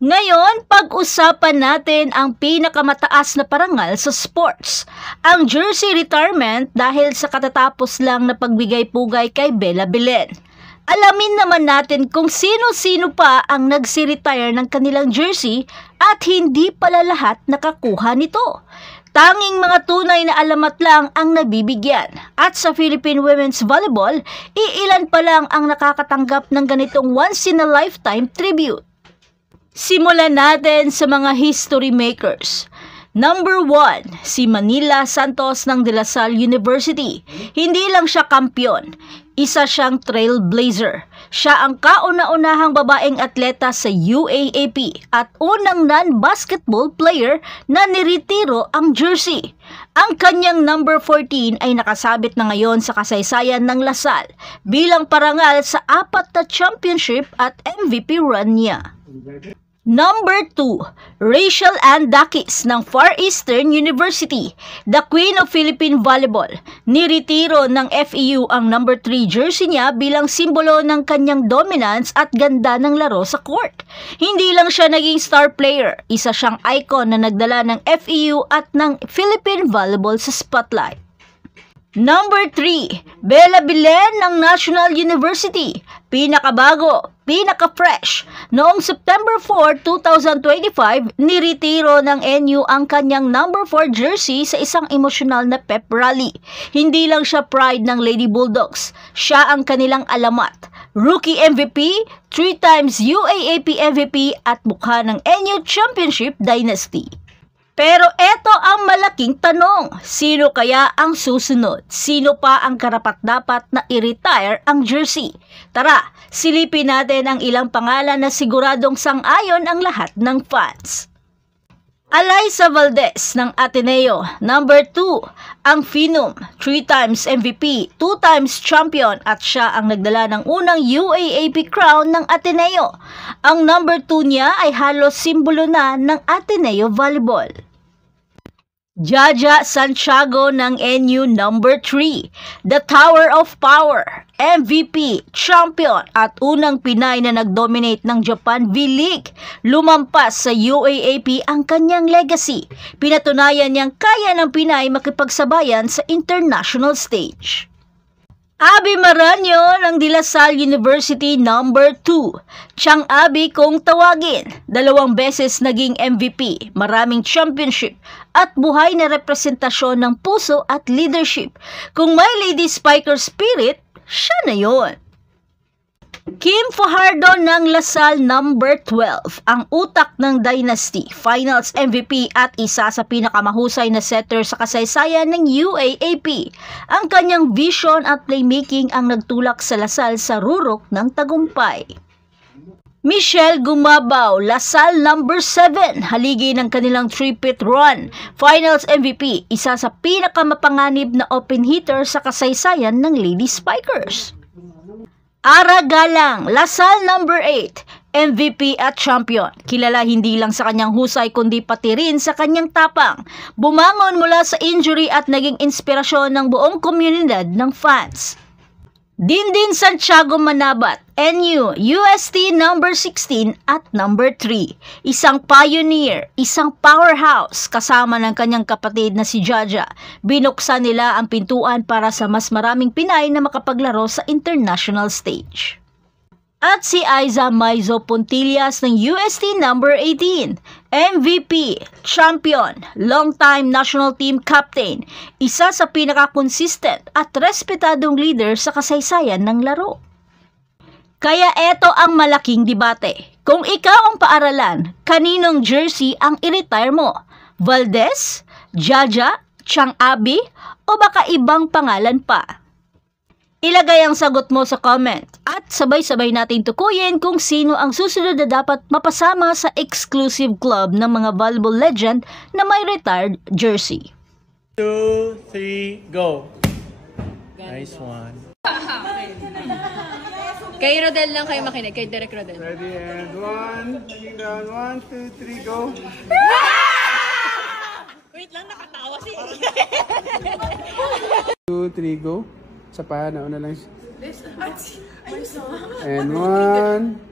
Ngayon, pag-usapan natin ang pinakamataas na parangal sa sports, ang jersey retirement dahil sa katatapos lang na pagbigay-pugay kay Bella Belen. Alamin naman natin kung sino-sino pa ang nagsi-retire ng kanilang jersey at hindi pala lahat nakakuha nito. Tanging mga tunay na alamat lang ang nabibigyan. At sa Philippine Women's Volleyball, iilan pa lang ang nakakatanggap ng ganitong once-in-a-lifetime tribute. Simulan natin sa mga history makers. Number 1, si Manila Santos ng De La Salle University. Hindi lang siya kampiyon, isa siyang trailblazer. Siya ang kauna-unahang babaeng atleta sa UAAP at unang non-basketball player na niretiro ang jersey. Ang kanyang number 14 ay nakasabit na ngayon sa kasaysayan ng La Salle bilang parangal sa 4 na championship at MVP run niya. Number 2, Rachel Ann Dakis ng Far Eastern University, the Queen of Philippine Volleyball. Niretiro ng FEU ang number 3 jersey niya bilang simbolo ng kanyang dominance at ganda ng laro sa court. Hindi lang siya naging star player, isa siyang icon na nagdala ng FEU at ng Philippine Volleyball sa spotlight. Number 3, Bella Belen ng National University. Pinakabago, pinaka-fresh. Noong September 4, 2025, niretiro ng NU ang kanyang number 4 jersey sa isang emosyonal na pep rally. Hindi lang siya pride ng Lady Bulldogs, siya ang kanilang alamat. Rookie MVP, 3 times UAAP MVP at mukha ng NU Championship Dynasty. Pero eto ang malaking tanong, sino kaya ang susunod? Sino pa ang karapat-dapat na i-retire ang jersey? Tara, silipin natin ang ilang pangalan na siguradong sang-ayon ang lahat ng fans. Alyssa Valdez ng Ateneo. Number 2, ang Phenom, 3 times MVP, 2 times champion at siya ang nagdala ng unang UAAP crown ng Ateneo. Ang number 2 niya ay halos simbolo na ng Ateneo Volleyball. Jaja Santiago ng NU number 3, the Tower of Power, MVP, champion at unang Pinay na nag-dominate ng Japan V-League. Lumampas sa UAAP ang kanyang legacy. Pinatunayan niyang kaya ng Pinay makipagsabayan sa international stage. Abby Maranyo ng De La Salle University number 2. Chang Abby kung tawagin. 2 beses naging MVP, maraming championship, at buhay na representasyon ng puso at leadership. Kung may lady spiker spirit, siya na yon. Kim Fajardo ng La Salle number 12, ang utak ng Dynasty, Finals MVP at isa sa pinakamahusay na setter sa kasaysayan ng UAAP. Ang kanyang vision at playmaking ang nagtulak sa La Salle sa rurok ng tagumpay. Michelle Gumabaw, La Salle number 7, haligi ng kanilang 3-peat run, Finals MVP, isa sa pinakamapanganib na open hitter sa kasaysayan ng Lady Spikers. Ara Galang, La Salle number 8, MVP at champion. Kilala hindi lang sa kanyang husay kundi pati rin sa kanyang tapang. Bumangon mula sa injury at naging inspirasyon ng buong komunidad ng fans. Dindin Santiago Manabat, NU, UST number 16 at number 3. Isang pioneer, isang powerhouse kasama ng kanyang kapatid na si Jaja. Binuksan nila ang pintuan para sa mas maraming Pinay na makapaglaro sa international stage. At si Aiza Maizo Puntillas ng UST number 18, MVP, champion, long-time national team captain, isa sa pinaka-consistent at respetadong leader sa kasaysayan ng laro. Kaya eto ang malaking debate. Kung ikaw ang paaralan, kaninong jersey ang i-retire mo? Valdez, Jaja, Chang Abby, o baka ibang pangalan pa? Ilagay ang sagot mo sa comment at sabay-sabay nating tukuyin kung sino ang susunod na dapat mapasama sa exclusive club ng mga volleyball legend na may retired jersey. 2, 3, go! Nice one. Kay Rodel lang kayo makinig, kay Derek Rodel. Ready and 1, taking down, 1, 2, 3, go! Wait lang, nakatawa si 2, 3, go! Sa pa, nauna lang siya. And 1,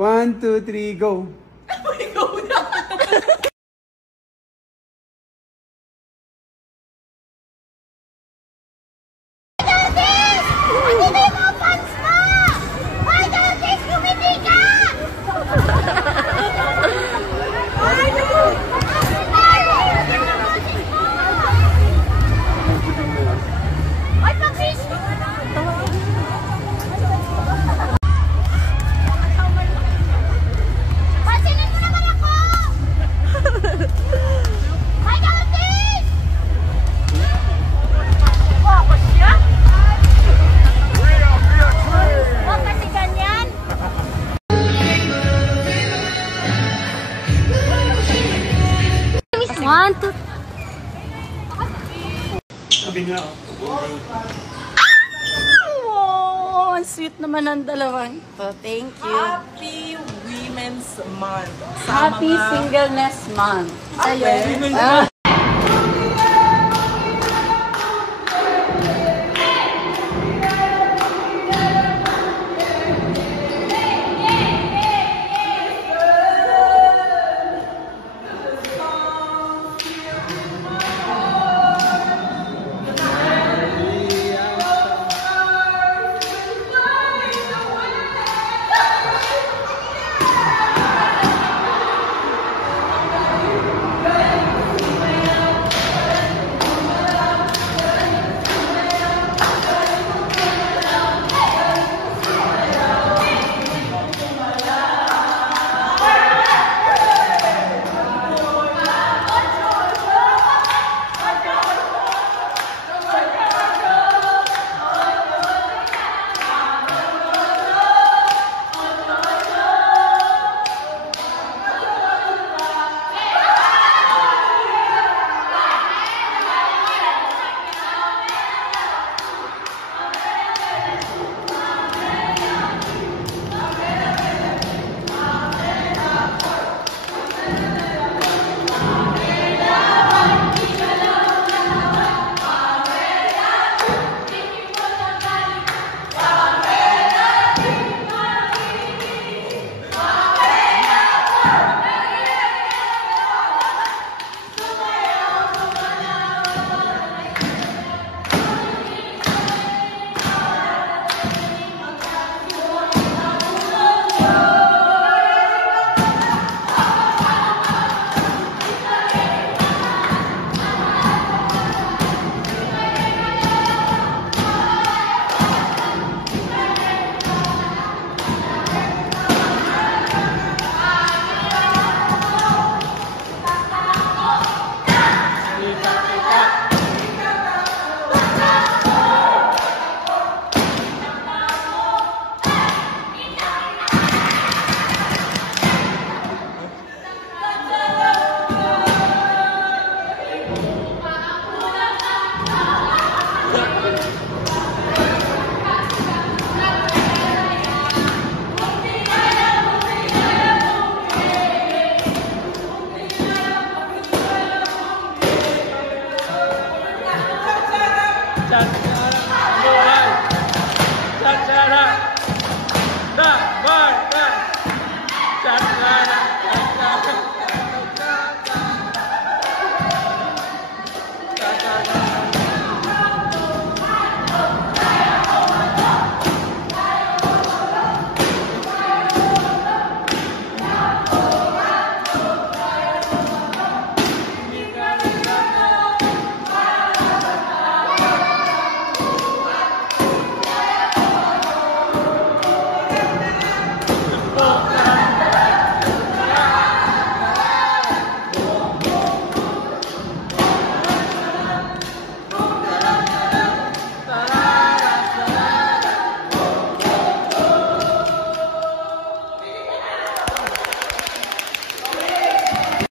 1, 2, 3, go! One, two. Oh, ang sweet naman ang dalawang to. Thank you. Happy Women's Month. Happy Singleness Month. Ayun.